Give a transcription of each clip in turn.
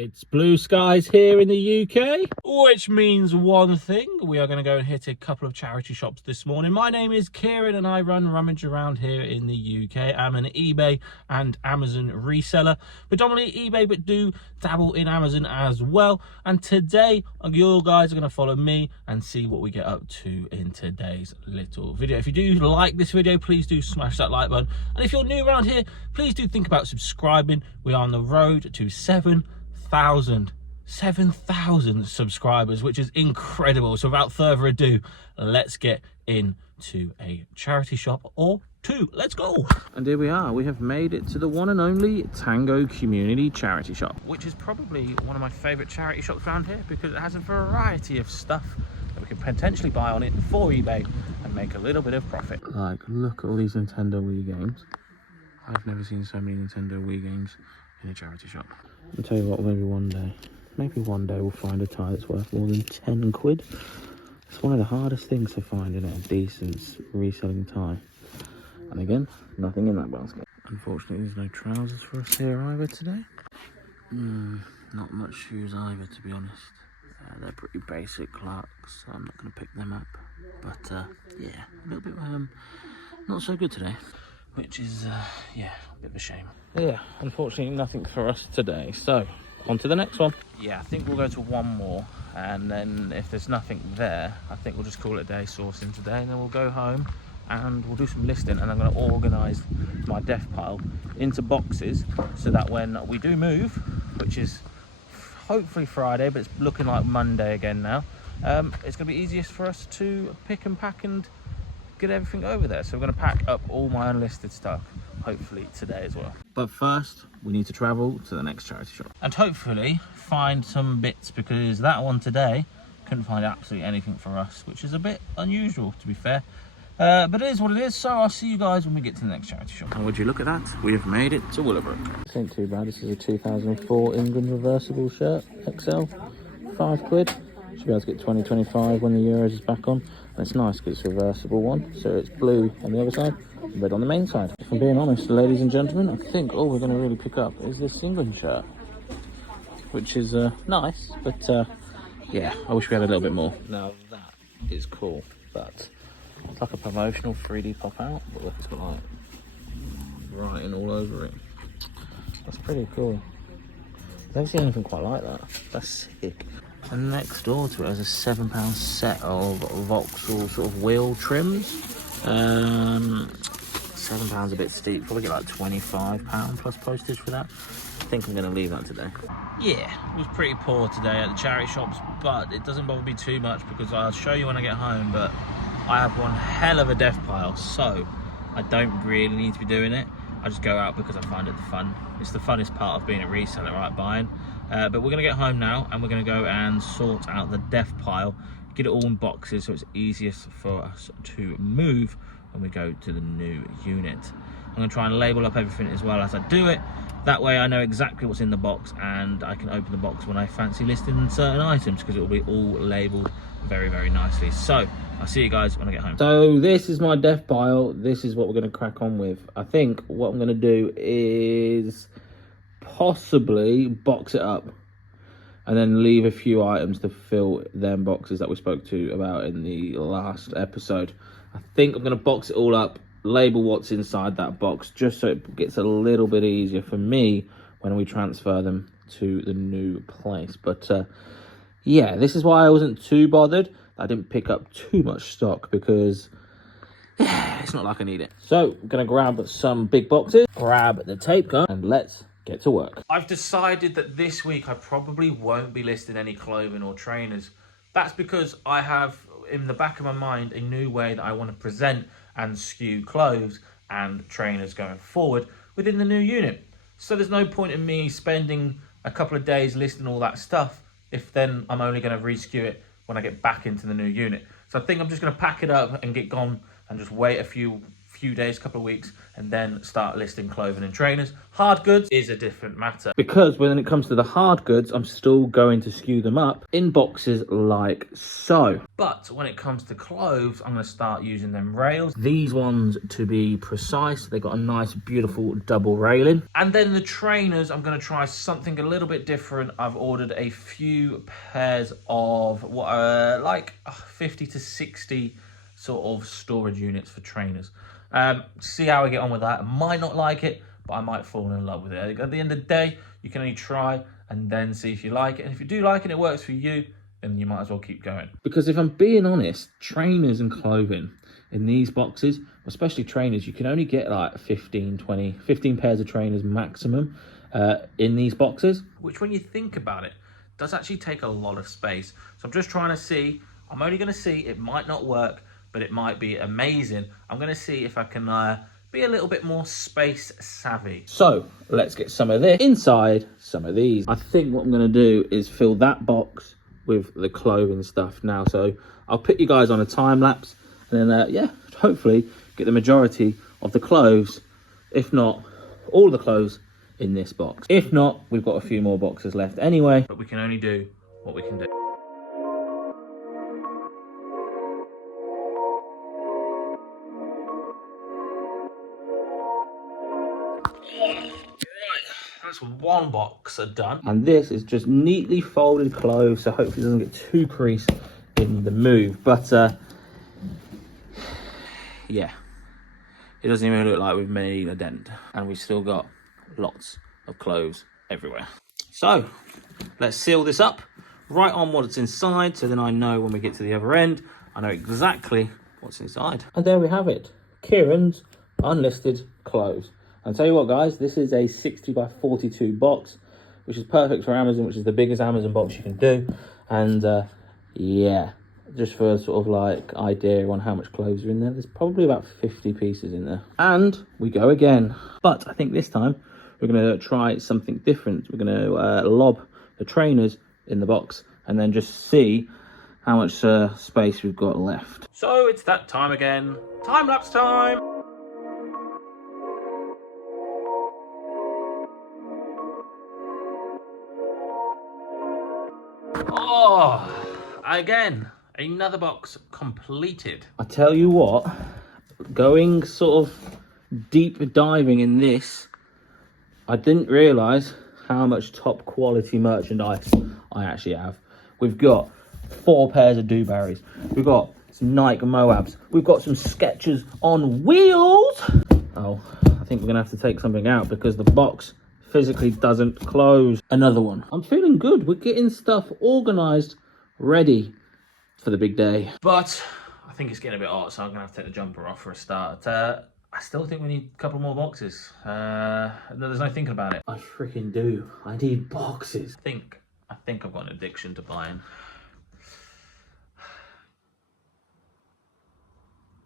It's blue skies here in the UK, which means one thing. We are going to go and hit a couple of charity shops this morning. My name is Kieran and I run RummageAround here in the UK. I'm an eBay and Amazon reseller, predominantly eBay, but do dabble in Amazon as well. And today, you guys are going to follow me and see what we get up to in today's little video. If you do like this video, please do smash that like button. And if you're new around here, please do think about subscribing. We are on the road to 7,000 subscribers, which is incredible. So without further ado, let's get into a charity shop or two. Let's go. And here we are. We have made it to the one and only Tango Community Charity Shop, which is probably one of my favorite charity shops around here because it has a variety of stuff that we can potentially buy on it for eBay and make a little bit of profit. Like, look at all these Nintendo Wii games. I've never seen so many Nintendo Wii games in a charity shop. I'll tell you what, maybe one day we'll find a tie that's worth more than 10 quid. It's one of the hardest things to find, in a decent reselling tie. And again, nothing in that basket. Unfortunately, there's no trousers for us here either today. Not much shoes either, to be honest. They're pretty basic Clarks, so I'm not going to pick them up. But yeah, a little bit not so good today. Which is, yeah, a bit of a shame. Yeah, unfortunately nothing for us today. So, on to the next one. Yeah, I think we'll go to one more. And then if there's nothing there, I think we'll just call it a day sourcing today. And then we'll go home and we'll do some listing. And I'm going to organise my death pile into boxes so that when we do move, which is hopefully Friday, but it's looking like Monday again now, it's going to be easiest for us to pick and pack and get everything over there. So we're going to pack up all my unlisted stuff, hopefully today as well. But first, we need to travel to the next charity shop and hopefully find some bits, because that one today couldn't find absolutely anything for us, which is a bit unusual, to be fair. But it is what it is, so I'll see you guys when we get to the next charity shop. And would you look at that? We have made it to Willowbrook. This ain't too bad. This is a 2004 England reversible shirt, XL, 5 quid. Should be able to get 2025 when the Euros is back on. And it's nice because it's a reversible one, so it's blue on the other side, red on the main side. If I'm being honest, ladies and gentlemen, I think all we're going to really pick up is this England shirt, which is nice, but yeah, I wish we had a little bit more. Now that is cool, but it's like a promotional 3D pop out, but look, it's got like writing all over it. That's pretty cool. I've never seen anything quite like that. That's sick. And next door to it has a £7 set of Vauxhall sort of wheel trims. £7 a bit steep, probably get like £25 plus postage for that. I think I'm going to leave that today. Yeah, it was pretty poor today at the charity shops, but it doesn't bother me too much because I'll show you when I get home, but I have one hell of a death pile, so I don't really need to be doing it. I just go out because I find it fun. It's the funnest part of being a reseller, right, buying. But we're going to get home now and we're going to go and sort out the death pile, get it all in boxes so it's easiest for us to move when we go to the new unit. I'm going to try and label up everything as well as I do it. That way I know exactly what's in the box and I can open the box when I fancy listing certain items because it will be all labelled very, very nicely. So I'll see you guys when I get home. So this is my death pile. This is what we're going to crack on with. I think what I'm going to do is possibly box it up and then leave a few items to fill them boxes that we spoke to about in the last episode. I think I'm going to box it all up, label what's inside that box, just so it gets a little bit easier for me when we transfer them to the new place. But yeah, this is why I wasn't too bothered. I didn't pick up too much stock because it's not like I need it. So I'm going to grab some big boxes, grab the tape gun, and let's get to work. I've decided that this week I probably won't be listing any clothing or trainers. That's because I have in the back of my mind a new way that I want to present and skew clothes and trainers going forward within the new unit. So there's no point in me spending a couple of days listing all that stuff if then I'm only going to re-skew it when I get back into the new unit. So I think I'm just going to pack it up and get gone and just wait a few few days, couple of weeks, and then start listing clothing and trainers. Hard goods is a different matter, because when it comes to the hard goods, I'm still going to skew them up in boxes like so. But when it comes to clothes, I'm going to start using them rails. These ones, to be precise, they got a nice beautiful double railing. And then the trainers, I'm going to try something a little bit different. I've ordered a few pairs of what are like 50 to 60 sort of storage units for trainers. See how I get on with that. I might not like it, but I might fall in love with it. At the end of the day, you can only try and then see if you like it. And if you do like it and it works for you, then you might as well keep going. Because if I'm being honest, trainers and clothing in these boxes, especially trainers, you can only get like 15 pairs of trainers maximum in these boxes. Which, when you think about it, does actually take a lot of space. So I'm just trying to see, I'm only going to see, it might not work, but it might be amazing. I'm going to see if I can be a little bit more space savvy. So let's get some of this inside some of these. I think what I'm going to do is fill that box with the clothing stuff now. So I'll put you guys on a time lapse, and then yeah, hopefully get the majority of the clothes, if not all the clothes, in this box. If not, we've got a few more boxes left anyway, but we can only do what we can do. That's one box done. And this is just neatly folded clothes, so hopefully it doesn't get too creased in the move. But yeah, it doesn't even look like we've made a dent. And we've still got lots of clothes everywhere. So let's seal this up, write on what's inside, so then I know when we get to the other end, I know exactly what's inside. And there we have it, Kieran's unlisted clothes. I'll tell you what, guys, this is a 60 by 42 box, which is perfect for Amazon, which is the biggest Amazon box you can do. And yeah, just for a sort of like idea on how much clothes are in there, there's probably about 50 pieces in there. And we go again. But I think this time we're going to try something different. We're going to lob the trainers in the box and then just see how much space we've got left. So it's that time again. Time lapse time. Oh, again, another box completed. I tell you what, going sort of deep diving in this, I didn't realise how much top quality merchandise I actually have. We've got 4 pairs of Dewberries. We've got some Nike Moabs. We've got some Skechers on wheels. Oh, I think we're going to have to take something out because the box physically doesn't close. Another one. I'm feeling good. We're getting stuff organised, ready for the big day. But I think it's getting a bit hot, so I'm going to have to take the jumper off for a start. I still think we need a couple more boxes. There's no thinking about it. I freaking do. I need boxes. I think I've got an addiction to buying.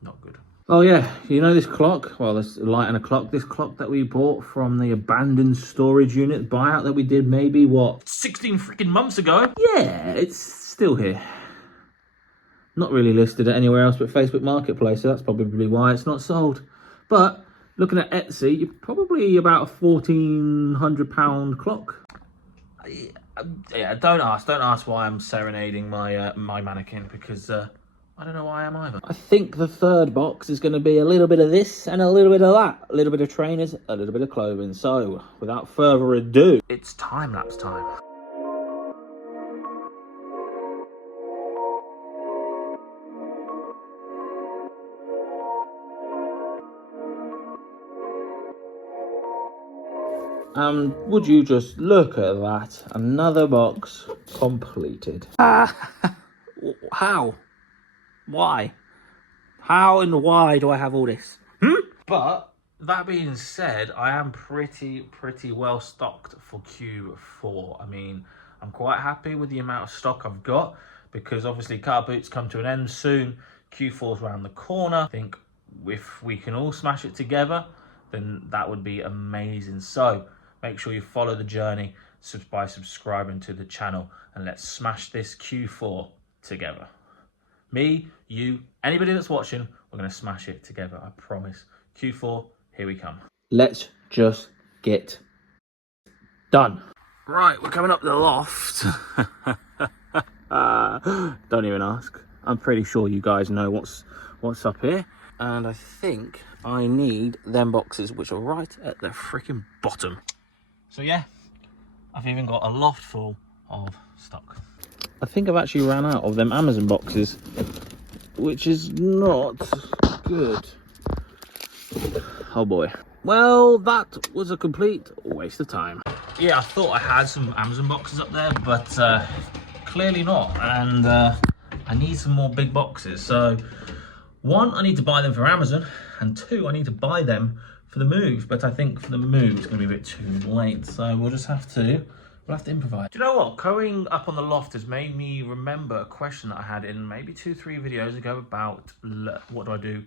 Not good. Oh yeah, you know this clock? Well, this light and a clock. This clock that we bought from the abandoned storage unit buyout that we did maybe, what, 16 freaking months ago? Yeah, it's still here. Not really listed at anywhere else but Facebook Marketplace, so that's probably why it's not sold. But looking at Etsy, you're probably about a £1,400 clock. Yeah, don't ask why I'm serenading my my mannequin, because I don't know why I am either. I think the third box is going to be a little bit of this and a little bit of that. A little bit of trainers, a little bit of clothing. So, without further ado, it's time-lapse time. And would you just look at that? Another box completed. How? Why? How and why do I have all this? But that being said, I am pretty well stocked for Q4. I mean, I'm quite happy with the amount of stock I've got, because obviously car boots come to an end soon. Q4's around the corner. I think if we can all smash it together, then that would be amazing. So make sure you follow the journey by subscribing to the channel, and let's smash this Q4 together. Me, you, anybody that's watching, we're going to smash it together. I promise Q4, here we come. Let's just get done. Right, we're coming up to the loft. Don't even ask. I'm pretty sure you guys know what's up here. And I think I need them boxes, which are right at the freaking bottom. So yeah, I've even got a loft full of stock. I think I've actually ran out of them Amazon boxes, which is not good. Oh boy. Well, that was a complete waste of time. Yeah, I thought I had some Amazon boxes up there, but clearly not. And I need some more big boxes. So one, I need to buy them from Amazon, and two, I need to buy them for the move. But I think for the move, it's going to be a bit too late. So we'll have to improvise. Do you know what? Going up on the loft has made me remember a question that I had in maybe 2-3 videos ago about what do I do?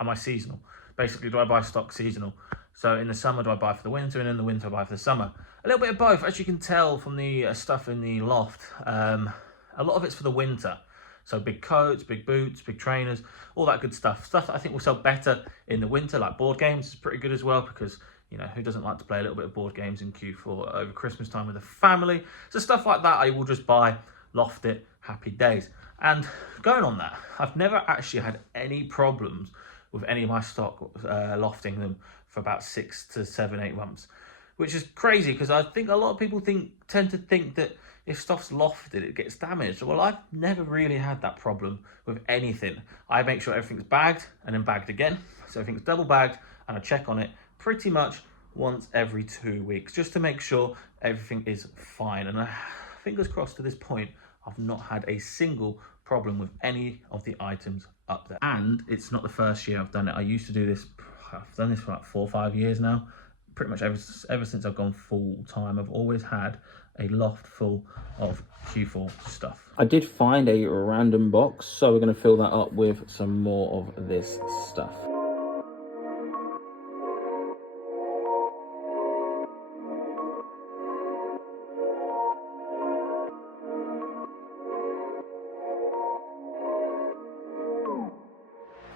Am I seasonal? Basically, do I buy stock seasonal? So in the summer, do I buy for the winter? And in the winter, I buy for the summer. A little bit of both. As you can tell from the stuff in the loft, a lot of it's for the winter. So big coats, big boots, big trainers, all that good stuff. Stuff that I think will sell better in the winter, like board games is pretty good as well, because, you know, who doesn't like to play a little bit of board games in Q4 over Christmas time with the family? So stuff like that, I will just buy, loft it, happy days. And going on that, I've never actually had any problems with any of my stock lofting them for about 6 to 7, 8 months, which is crazy because I think a lot of people tend to think that if stuff's lofted, it gets damaged. Well, I've never really had that problem with anything. I make sure everything's bagged and then bagged again. So everything's double bagged, and I check on it pretty much once every 2 weeks, just to make sure everything is fine. And fingers crossed to this point, I've not had a single problem with any of the items up there. And it's not the first year I've done it. I used to do this, I've done this for like 4 or 5 years now. Pretty much ever since I've gone full time, I've always had a loft full of Q4 stuff. I did find a random box, so we're going to fill that up with some more of this stuff.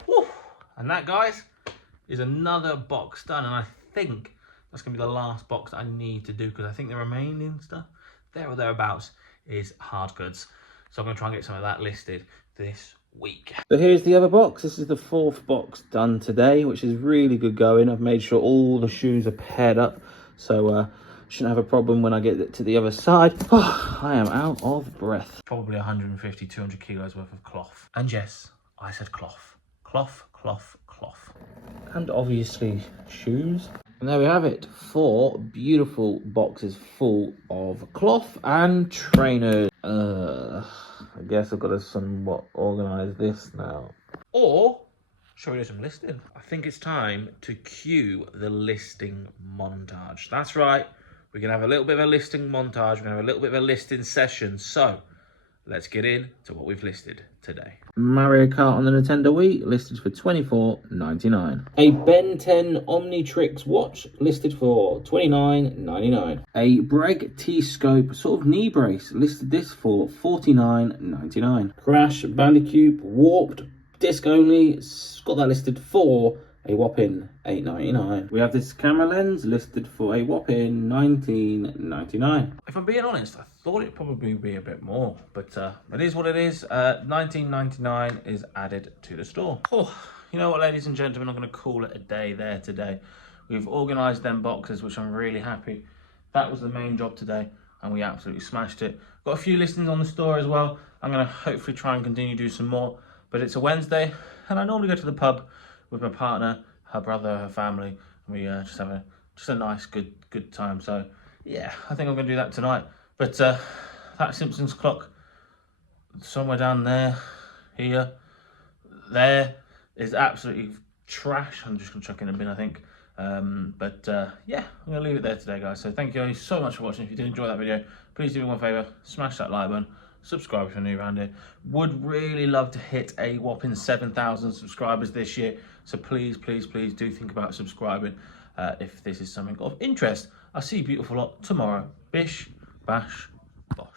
Woo. And that, guys, is another box done, and I think that's going to be the last box that I need to do, because I think the remaining stuff, there or thereabouts, is hard goods. So I'm going to try and get some of that listed this week. So here's the other box. This is the 4th box done today, which is really good going. I've made sure all the shoes are paired up, so shouldn't have a problem when I get to the other side. Oh, I am out of breath. Probably 150, 200 kilos worth of cloth. And yes, I said cloth. Cloth, cloth, cloth. And obviously shoes. And there we have it, 4 beautiful boxes full of cloth and trainers. I guess I've got to somewhat organise this now. Or, shall we do some listing? I think it's time to cue the listing montage. That's right, we're going to have a little bit of a listing montage, we're going to have a little bit of a listing session. So, let's get into what we've listed today. Mario Kart on the Nintendo Wii, listed for $24.99. A Ben 10 Omnitrix watch, listed for $29.99. A Breg T-Scope sort of knee brace, listed this for $49.99. Crash Bandicoot Warped disc only, got that listed for a whopping $8.99. We have this camera lens listed for a whopping $19.99. If I'm being honest, I thought it'd probably be a bit more, but it is what it is. $19.99 is added to the store. Oh, you know what, ladies and gentlemen, I'm going to call it a day there today. We've organised them boxes, which I'm really happy. That was the main job today, and we absolutely smashed it. Got a few listings on the store as well. I'm going to hopefully try and continue to do some more, but it's a Wednesday, and I normally go to the pub with my partner, her brother, her family, and we just have a nice, good time. So yeah, I think I'm gonna do that tonight. But that Simpsons clock, somewhere down there, here, there, is absolutely trash. I'm just gonna chuck in a bin, I think. Yeah, I'm gonna leave it there today, guys. So thank you guys so much for watching. If you did enjoy that video, please do me one favor, smash that like button. Subscribe if you're new around here. Would really love to hit a whopping 7,000 subscribers this year. So please do think about subscribing if this is something of interest. I'll see you beautiful lot tomorrow. Bish, bash, bosh.